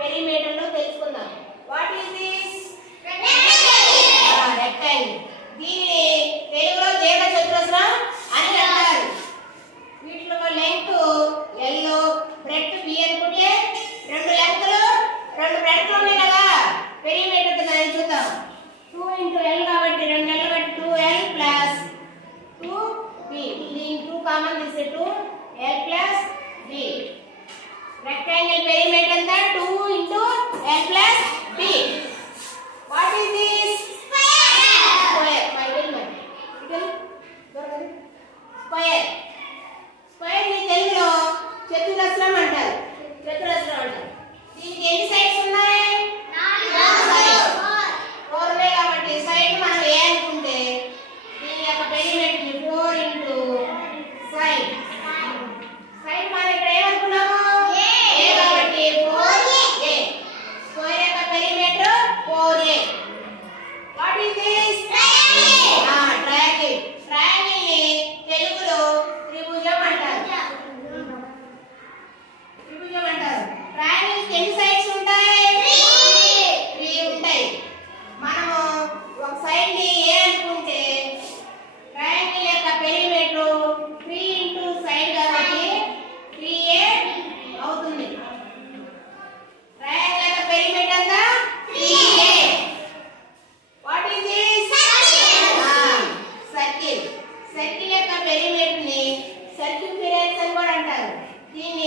Perimeter లో తెలుసుకుందాం. What is this? Rectangle. దీన్ని తెలుగులో దీర్ఘచతురస్రం అని అంటారు. వీటిలో లెంగ్త్ L, బ్రెడ్త్ B అనుకుంటే రెండు లెంగ్త్లు రెండు బ్రెడ్త్లు ఉన్నాయి కదా. పెరిమీటర్ దాన్ని చూద్దాం. 2 × L కాబట్టి 2 L కాబట్టి 2L ప్లస్ 2B. దీని 2 కామన్ తీస్తే 2L plus B. Rectangle perimeter అంతా 2 × L plus B. What is this? Square. Square. Square ని తెలుగులో చతురస్రం అంటారు. చతురస్రం అంటారు. దీనికి ఎన్ని సైడ్స్ ఉన్నాయి? 4 ఉన్నాయి కాబట్టి సైడ్ మనం ఏ అనుకుంటే దీని యొక్క పెరిమీటర్ ని 4 × సైడ్. సైడ్ మనం ఇక్కడ ఏమనుకున్నాము? ఏ కాబట్టి 4A. స్క్వేర్ యొక్క perimeter 4A. What is this? Triangle. Triangle ని తెలుగులో త్రిభుజం అంటారు. త్రిభుజం అంటారు. ట్రయాంగిల్ ఎన్ని సైడ్స్ ఉంటాయి? 3 ఉంటాయి. మనము ఒక సైడ్ ని ఏ అనుకుంటే ట్రయాంగిల్ యొక్క పెరిమీటర్ 3 × సైడ్ కాబట్టి 3A అవుతుంది. ట్రయాంగిల్ యొక్క పెరిమీటర్ అంతా 3A. What is this? Circle. Circle యొక్క పెరిమీటర్ ని సర్కిల్ అని కూడా అంటారు. దీన్ని